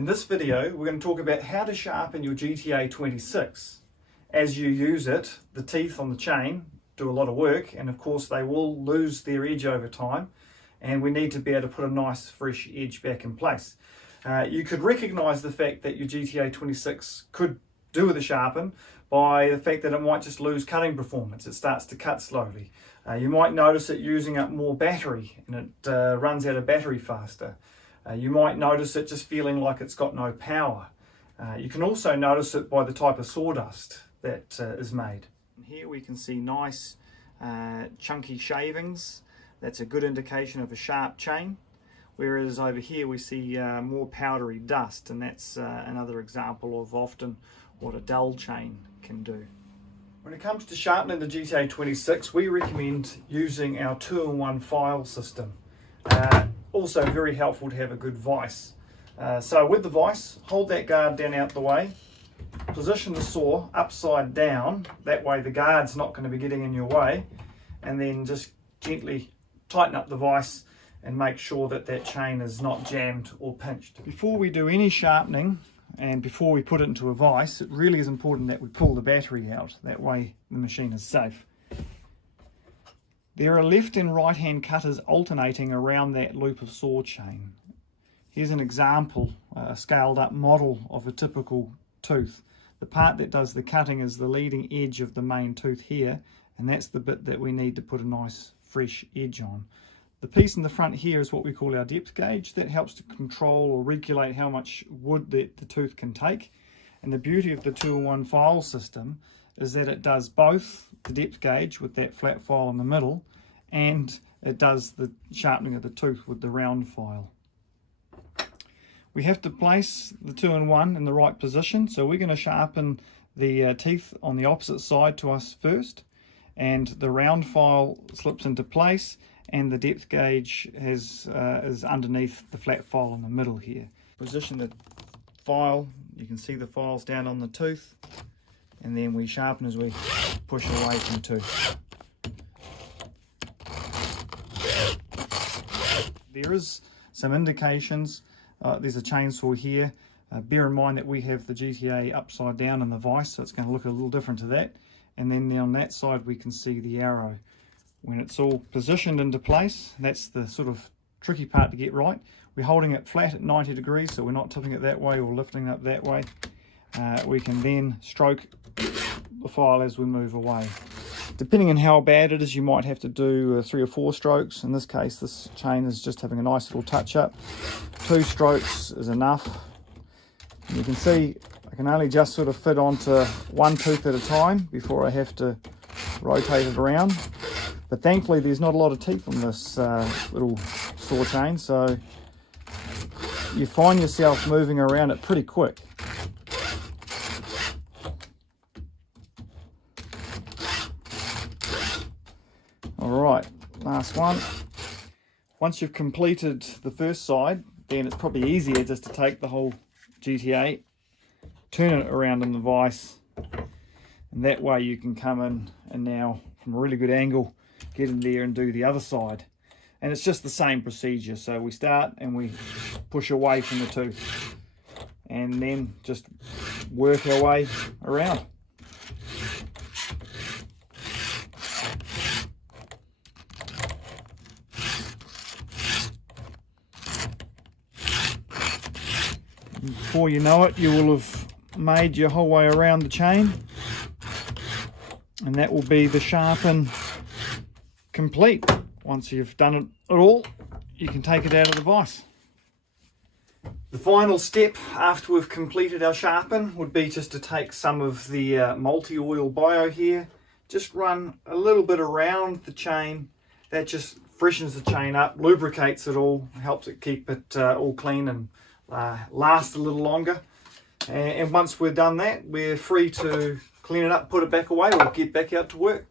In this video, we're going to talk about how to sharpen your GTA 26. As you use it, the teeth on the chain do a lot of work, and of course they will lose their edge over time, and we need to be able to put a nice fresh edge back in place. You could recognise the fact that your GTA 26 could do with a sharpen by the fact that it might just lose cutting performance. It starts to cut slowly. You might notice it using up more battery, and it runs out of battery faster. You might notice it just feeling like it's got no power. You can also notice it by the type of sawdust that is made. Here we can see nice chunky shavings. That's a good indication of a sharp chain. Whereas over here we see more powdery dust, and that's another example of often what a dull chain can do. When it comes to sharpening the GTA 26, we recommend using our 2-in-1 file system. Also very helpful to have a good vise. So with the vise, hold that guard down out the way, position the saw upside down, that way the guard's not going to be getting in your way, and then just gently tighten up the vise and make sure that that chain is not jammed or pinched. Before we do any sharpening and before we put it into a vise, it really is important that we pull the battery out, that way the machine is safe. There are left and right hand cutters alternating around that loop of saw chain. Here's an example, a scaled up model of a typical tooth. The part that does the cutting is the leading edge of the main tooth here, and that's the bit that we need to put a nice fresh edge on. The piece in the front here is what we call our depth gauge. That helps to control or regulate how much wood that the tooth can take. And the beauty of the 2-in-1 file system is that it does both the depth gauge with that flat file in the middle, and it does the sharpening of the tooth with the round file. We have to place the 2-in-1 in the right position, so we're going to sharpen the teeth on the opposite side to us first, and the round file slips into place, and the depth gauge is underneath the flat file in the middle here. Position the file, you can see the files down on the tooth, and then we sharpen as we push away from the tooth. There is some indications. There's a chainsaw here. Bear in mind that we have the GTA upside down in the vise, so it's going to look a little different to that. And then on that side we can see the arrow. When it's all positioned into place, that's the sort of tricky part to get right. We're holding it flat at 90 degrees, so we're not tipping it that way or lifting it up that way. We can then stroke the file as we move away. Depending on how bad it is, you might have to do 3 or 4 strokes. In this case, this chain is just having a nice little touch up. 2 strokes is enough. And you can see I can only just sort of fit onto one tooth at a time before I have to rotate it around. But thankfully there's not a lot of teeth on this little saw chain, so you find yourself moving around it pretty quick. Alright, last one. Once you've completed the first side, then it's probably easier just to take the whole GTA, turn it around in the vise, and that way you can come in and now from a really good angle get in there and do the other side. And it's just the same procedure, so we start and we push away from the tooth and then just work our way around. Before you know it, you will have made your whole way around the chain, and that will be the sharpen complete. Once you've done it all, you can take it out of the vise. The final step after we've completed our sharpen would be just to take some of the multi-oil bio here, just run a little bit around the chain. That just freshens the chain up, lubricates it all, helps it keep it all clean and last a little longer. And once we've done that, we're free to clean it up, put it back away, or get back out to work.